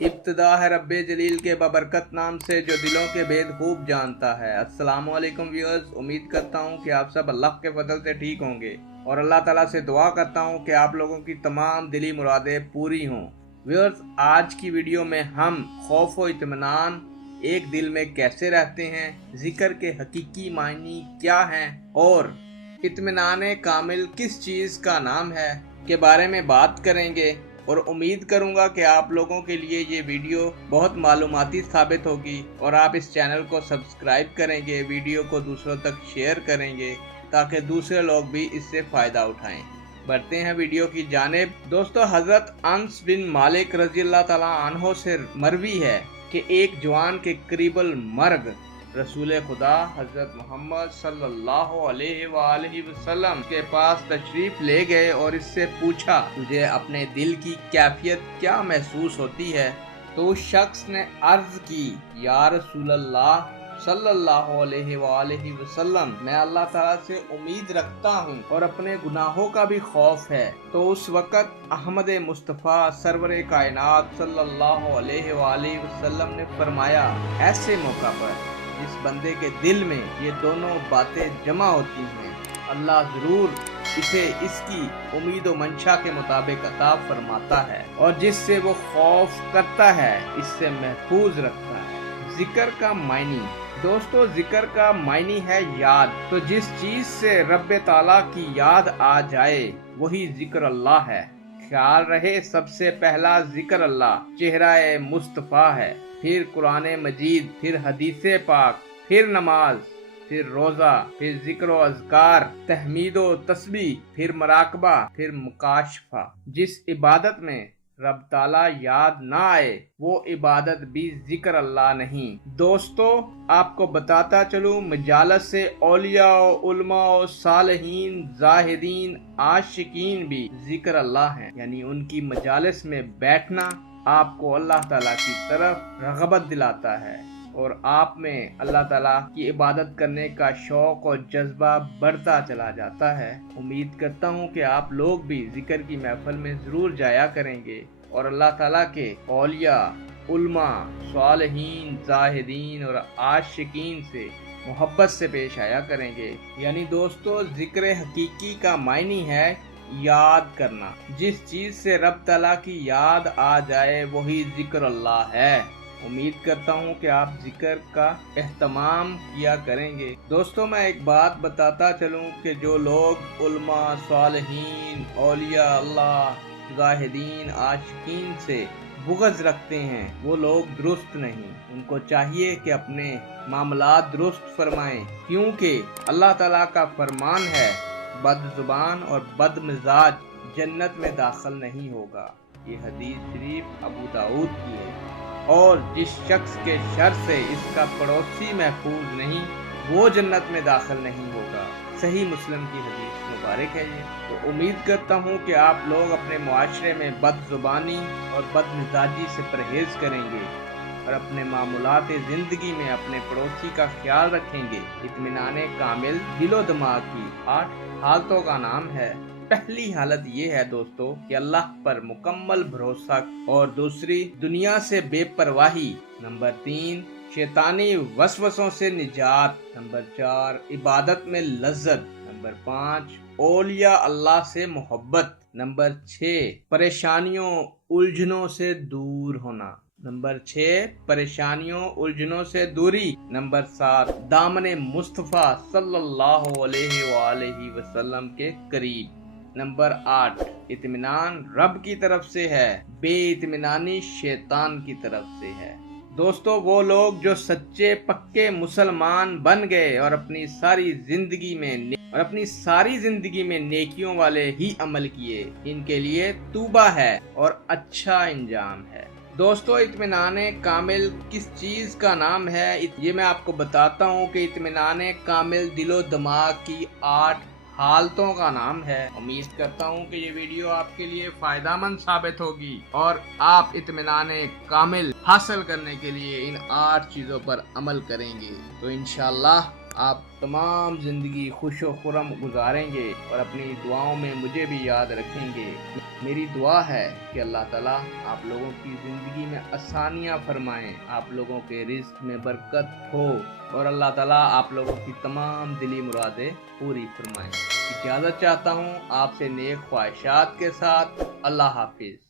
इब्तिदा है रब्बे जलील के बबरकत नाम से जो दिलों के भेद खूब जानता है। अस्सलामु अलैकुम व्यूअर्स, उम्मीद करता हूँ कि आप सब अल्लाह के फजल से ठीक होंगे और अल्लाह ताला से दुआ करता हूँ कि आप लोगों की तमाम दिली मुरादें पूरी हों। व्यूअर्स, आज की वीडियो में हम खौफ व इत्मीनान एक दिल में कैसे रहते हैं, जिक्र के हकीकी मायनी क्या हैं और इत्मीनान कामिल किस चीज़ का नाम है के बारे में बात करेंगे। और उम्मीद करूंगा कि आप लोगों के लिए ये वीडियो बहुत मालूमाती साबित होगी और आप इस चैनल को सब्सक्राइब करेंगे, वीडियो को दूसरों तक शेयर करेंगे ताकि दूसरे लोग भी इससे फ़ायदा उठाएं। बढ़ते हैं वीडियो की जानिब। दोस्तों, हज़रत अनस बिन मालिक रज़ी अल्लाह ताला अन्हो से मरवी है कि एक जवान के करीबल मर्ग रसूल खुदा हज़रत मोहम्मद सल्लल्लाहु अलैहि वसल्लम के पास तशरीफ़ ले गए और इससे पूछा, तुझे अपने दिल की कैफियत क्या महसूस होती है? तो उस शख्स ने अर्ज़ की, या रसूल अल्लाह सल्लल्लाहु अलैहि वसल्लम, मैं अल्लाह ताला से उम्मीद रखता हूँ और अपने गुनाहों का भी खौफ है। तो उस वक़्त अहमद मुस्तफ़ा सरवर कायनात सल्लल्लाहु अलैहि वसल्लम ने फरमाया, ऐसे मौका पर जिस बंदे के दिल में ये दोनों बातें जमा होती हैं, अल्लाह ज़रूर इसे इसकी उम्मीद व मंशा के मुताबिक अता फरमाता है और जिससे वो खौफ करता है इससे महफूज रखता है। जिक्र का मायनी। दोस्तों, जिक्र का मायनी है याद। तो जिस चीज़ से रब्बे ताला की याद आ जाए वही जिक्र अल्लाह है। ख्याल रहे, सबसे पहला जिक्र अल्लाह चेहरा मुस्तफ़ा है, फिर कुरान मजीद, फिर हदीसे पाक, फिर नमाज, फिर रोज़ा, फिर जिक्र अज़कार, तहमीदो तस्बीह, फिर मराकबा, फिर मुकाशफा। जिस इबादत में रब ताला याद ना आए वो इबादत भी जिक्र अल्लाह नहीं। दोस्तों, आपको बताता चलूं, मजालस से औलिया, उलमा, सालहीन, जाहिदीन, आशिकीन भी जिक्र अल्लाह हैं। यानी उनकी मजालस में बैठना आपको अल्लाह ताला की तरफ रग़बत दिलाता है और आप में अल्लाह ताला की इबादत करने का शौक़ और जज्बा बढ़ता चला जाता है। उम्मीद करता हूँ कि आप लोग भी जिक्र की महफिल में ज़रूर जाया करेंगे और अल्लाह ताला के औलिया, उल्मा, सालिहीन, जाहिदीन और आशिकीन से मोहब्बत से पेश आया करेंगे। यानी दोस्तों, जिक्र हकीकी का मायनी है याद करना। जिस चीज़ से रब ताला की याद आ जाए वही जिक्र अल्लाह है। उम्मीद करता हूँ कि आप जिक्र का एहतमाम किया करेंगे। दोस्तों, मैं एक बात बताता चलूँ कि जो लोग उल्मा, सालिहीन, औलिया अल्लाह, जाहिदीन, आशिकीन से बुग़्ज़ रखते हैं वो लोग दुरुस्त नहीं। उनको चाहिए कि अपने मामलात दुरुस्त फरमाएं, क्योंकि अल्लाह ताला का फरमान है, बदजुबान और बदमिजाज जन्नत में दाखिल नहीं होगा। ये हदीस शरीफ अबू दाऊद की है। और जिस शख्स के शर से इसका पड़ोसी महफूज नहीं वो जन्नत में दाखिल नहीं होगा। सही मुस्लिम की हदीस मुबारक है ये। तो उम्मीद करता हूँ कि आप लोग अपने मुआशरे में बदजुबानी और बदमिजाजी से परहेज़ करेंगे और अपने मामूलात ज़िंदगी में अपने पड़ोसी का ख्याल रखेंगे। इत्मीनान कामिल दिलो दिमाग की 8 हालतों का नाम है। पहली हालत ये है दोस्तों कि अल्लाह पर मुकम्मल भरोसा और दूसरी दुनिया से बेपरवाही। नंबर 3 शैतानी वसवसों से निजात। नंबर 4 इबादत में लज्जत। नंबर 5 औलिया अल्लाह से मोहब्बत। नंबर 6 परेशानियों उलझनों से दूर होना। नंबर 6 परेशानियों उलझनों से दूरी। नंबर 7 दामने मुस्तफ़ा सल्लल्लाहु अलैहि वसल्लम के करीब। नंबर 8 इत्मीनान रब की तरफ से है, बेइत्मीनानी शैतान की तरफ से है। दोस्तों, वो लोग जो सच्चे पक्के मुसलमान बन गए और अपनी सारी जिंदगी में नेकियों वाले ही अमल किए, इनके लिए तूबा है और अच्छा अंजाम है। दोस्तों, इत्मीनान कामिल किस चीज़ का नाम है ये मैं आपको बताता हूँ कि इत्मीनान कामिल दिलो दिमाग की 8 हालतों का नाम है। उम्मीद करता हूँ कि ये वीडियो आपके लिए फ़ायदामंद साबित होगी और आप इत्मीनान कामिल हासिल करने के लिए इन 8 चीज़ों पर अमल करेंगे तो इंशाअल्लाह آپ تمام زندگی خوش و خرم گزاریں گے اور اپنی دعاؤں میں مجھے بھی یاد رکھیں گے۔ میری دعا ہے کہ اللہ تعالیٰ آپ لوگوں کی زندگی میں آسانیاں فرمائیں، آپ لوگوں کے رزق میں برکت ہو اور اللہ تعالیٰ آپ لوگوں کی تمام دلی مرادیں پوری فرمائیں۔ اجازت چاہتا ہوں آپ سے نیک خواہشات کے ساتھ۔ اللہ حافظ۔